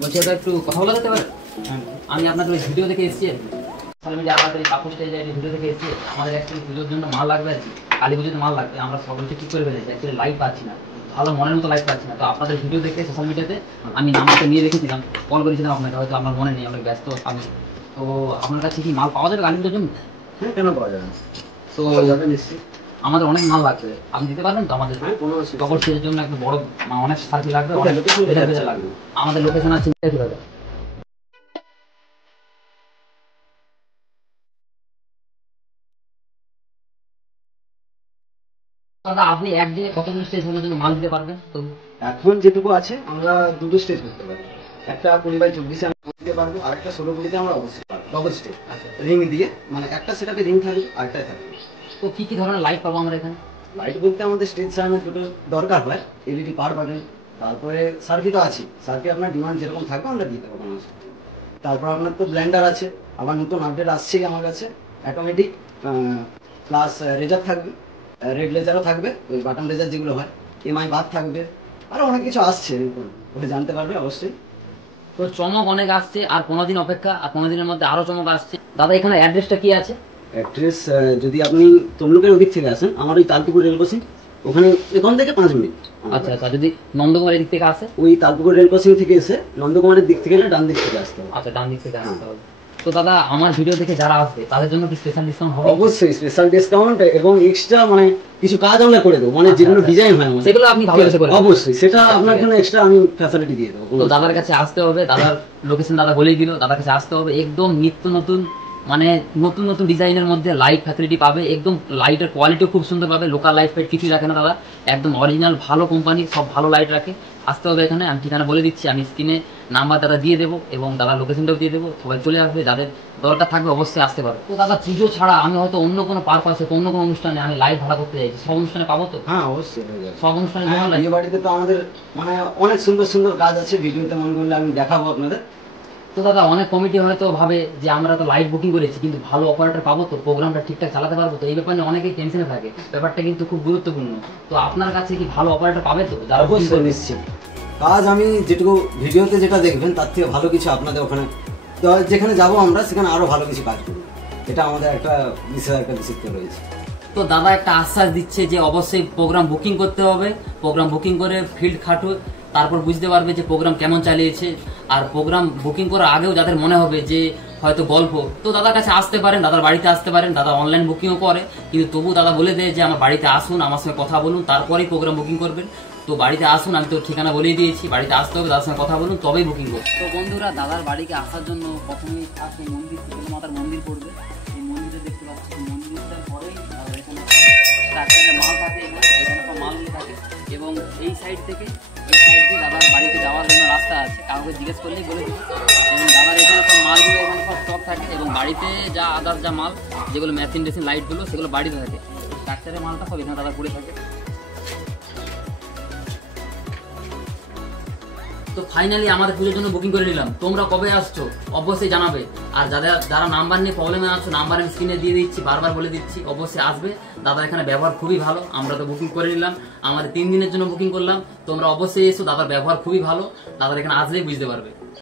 বলছি দাদা একটু কথা বলা যেতে পারে? আমি আপনাদের ওই ভিডিও দেখে এসেছি, সোশ্যাল মিডিয়া আপনাদের এই কাপড় স্টেজে ভিডিও দেখে এসেছি। আমাদের অ্যাকচুয়ালি পুজোর জন্য মাল লাগবে আর কি, কালী পুজোতে মাল লাগবে। আমরা সকলকে ঠিক করে ফেলেছি, অ্যাকচুয়ালি লাইট পাচ্ছি না, ভালো মনের মতো লাইট পাচ্ছি না। তো আপনাদের ভিডিও দেখে সোশ্যাল মিডিয়াতে আমি নাম্বারটা নিয়ে রেখেছিলাম, কল করেছিলাম আপনাকে, হয়তো আপনার মনে নেই, অনেক ব্যস্ত আমি। তো আপনার কাছে কি মাল পাওয়া যাবে কালী পুজোর জন্য? হ্যাঁ, কেন পাওয়া যাবে না? তো আমাদের অনেক মাল লাগবে, আপনি দিতে পারবেন তো আমাদের? কাপড় স্টেজের জন্য একটা বড় অনেক সার্কেল লাগবে, লাগবে। আমাদের লোকেশন আছে দাদা। আপনি একদিনে কতগুলো স্টেজ হওয়ার জন্য মাল দিতে পারবেন? তো এখন যেটুকু আছে আমরা দুটো স্টেজ করতে পারি। একটা 20x24 আমি দিতে পারবো, আর একটা 16 আমরা অবশ্যই পারবো। ডবল স্টেজ রিং দিয়ে, মানে একটা সেটআপে রিং থাকবে আর একটা থাকবে। তো কি কি ধরনের লাইট পাবো আমরা এখানে? লাইট বলতে আমাদের স্টেজ সাজানোর দুটো দরকার হয়, এলইডি পাওয়ার বাটন, তারপরে সার্কিট তো আছে। সার্কিট আপনার ডিমান্ড যেরকম থাকবে আমরা দিয়ে দেবো কোনো অসুবিধা নেই। তারপর আপনার তো ব্লেন্ডার আছে, আবার নতুন আপডেট আসছেই আমার কাছে, অটোমেটিক প্লাস রেজার থাকবে, রেড লেজারও থাকবে, ওই বাটন লেজার যেগুলো হয়, এমআই বাদ থাকবে, আরও অনেক কিছু আসছে, ওটা জানতে পারবে অবশ্যই। তো চমক অনেক আসছে, আর 15 দিন অপেক্ষা, আর 15 দিনের মধ্যে আরো চমক আসছে। দাদা এখানে অ্যাড্রেসটা কি আছে? অ্যাড্রেস যদি আপনি তমলুকের ওদিক থেকে আসেন, আমার ওই তালপুকুর রেল ক্রসিং, ওখানে এখান থেকে 5 মিনিট। আচ্ছা আচ্ছা, যদি নন্দকুমারের দিক থেকে আসে? ওই তালপুকুর রেল ক্রসিং থেকে এসে নন্দকুমারের দিক থেকে ডান দিক থেকে আসতে হবে। আচ্ছা, ডান দিক থেকে আসতে হবে। তো দাদা আমার ভিডিও দেখে যারা আসবে তাদের জন্য কি স্পেশাল ডিসকাউন্ট হবে? অবশ্যই স্পেশাল ডিসকাউন্ট, এবং এক্সট্রা মানে কিছু কাজ আমরা করে দেবো, মানে যেগুলো ডিজাইন হয় আমাদের, সেগুলো আপনি ভালো করে অবশ্যই সেটা আপনার জন্য এক্সট্রা আমি ফ্যাসিলিটি দিয়ে দেবো। তো দাদার কাছে আসতে হবে, দাদার লোকেশন দাদা বলেই দিল, দাদার কাছে আসতে হবে। একদম নিত্য নতুন, মানে নতুন নতুন ডিজাইনের মধ্যে লাইট ফ্যাসিলিটি পাবে, একদম লাইটের কোয়ালিটিও খুব সুন্দর পাবে। লোকাল লাইট ফাইট কিছুই রাখে না দাদা, একদম অরিজিনাল ভালো কোম্পানি, সব ভালো লাইট রাখে। আসতে হবে এখানে, আমি ঠিকানা বলে দিচ্ছি, আমি স্ক্রিনে নাম্বার দাদা দিয়ে দেবো এবং দাদার লোকেশনটাও দিয়ে দেবো, সবাই চলে আসবে, যাদের দরকার থাকবে অবশ্যই আসতে পারবে। তো দাদা পুজো ছাড়া আমি হয়তো অন্য কোনো পারপাসে, অন্য কোনো অনুষ্ঠানে আমি লাইট ভাড়া করতে চাইছি, সব অনুষ্ঠানে পাবো তো? হ্যাঁ অবশ্যই হয়ে যাবে। সব অনুষ্ঠানে বিয়ে বাড়িতে তো আমাদের মানে অনেক সুন্দর সুন্দর কাজ আছে, ভিডিওতে মনে করলে আমি দেখাবো আপনাদের। তো দাদা অনেক কমিটি হয়তো ভাবে যে আমরা তো লাইট বুকিং করেছি, কিন্তু ভালো অপারেটর পাবো তো, প্রোগ্রামটা ঠিকঠাক চালাতে পারবো তো? এই ব্যাপারে অনেকেই টেনশনে থাকে, ব্যাপারটা কিন্তু খুব গুরুত্বপূর্ণ। তো আপনার কাছে কি ভালো অপারেটর পাবে তো? অবশ্যই নিশ্চিত। কাজ আমি যেটুকু ভিডিওতে যেটা দেখবেন তার থেকে ভালো কিছু আপনাদের ওখানে যেখানে যাব আমরা, সেখানে আরো ভালো কিছু কাজ করবো, এটা আমাদের একটা বিশেষত্ব রয়েছে। তো দাদা একটা আশ্বাস দিচ্ছে যে অবশ্যই প্রোগ্রাম বুকিং করতে হবে, প্রোগ্রাম বুকিং করে ফিল্ড খাটো, তারপর বুঝতে পারবে যে প্রোগ্রাম কেমন চালিয়েছে। আর প্রোগ্রাম বুকিং করার আগেও যাদের মনে হবে যে হয়তো গল্প, তো দাদার কাছে আসতে পারেন, দাদার বাড়িতে আসতে পারেন। দাদা অনলাইন বুকিংও করে, কিন্তু তবু দাদা বলে দেয় যে আমার বাড়িতে আসুন, আমার সঙ্গে কথা বলুন, তারপরেই প্রোগ্রাম বুকিং করবেন। তো বাড়িতে আসুন, আমি তো ঠিকানা বলেই দিয়েছি, বাড়িতে আসতে হবে, দাদার সঙ্গে কথা বলুন, তবেই বুকিং করুন। তো বন্ধুরা, দাদার বাড়িতে আসার জন্য প্রথমেই ফার্স্ট মন্দির, মাতার মন্দির পড়বে। এই মন্দিরে দেখতে পাচ্ছি, মন্দিরটার পরেই এখানে ট্রাক্টরে মাল থাকে, এখানে সব মালগুলো থাকে। এবং এই সাইড থেকে এই সাইড দিয়ে দাদার বাড়িতে যাওয়ার জন্য রাস্তা আছে, কাউকে জিজ্ঞেস করলেই বলে দিবে। এবং দাদার এখানে সব মালগুলো এখানে সব স্টক থাকে, এবং বাড়িতে যা আদার্স যা মাল, যেগুলো মেশিন টেশিন লাইটগুলো, সেগুলো বাড়িতে থাকে। ট্রাক্টরের মালটা সব এখানে দাদা পড়ে থাকে। তো ফাইনালি আমাদের পুজোর জন্য বুকিং করে নিলাম। তোমরা কবে আসছো অবশ্যই জানাবে। আর যারা নাম্বার নিয়ে প্রবলেমে আছো, নাম্বার আমি স্ক্রিনে দিয়ে দিচ্ছি, বারবার বলে দিচ্ছি, অবশ্যই আসবে। দাদা এখানে ব্যবহার খুবই ভালো, আমরা তো বুকিং করে নিলাম, আমাদের 3 দিনের জন্য বুকিং করলাম। তোমরা অবশ্যই এসো, দাদার ব্যবহার খুবই ভালো, দাদার এখানে আসলেই বুঝতে পারবে।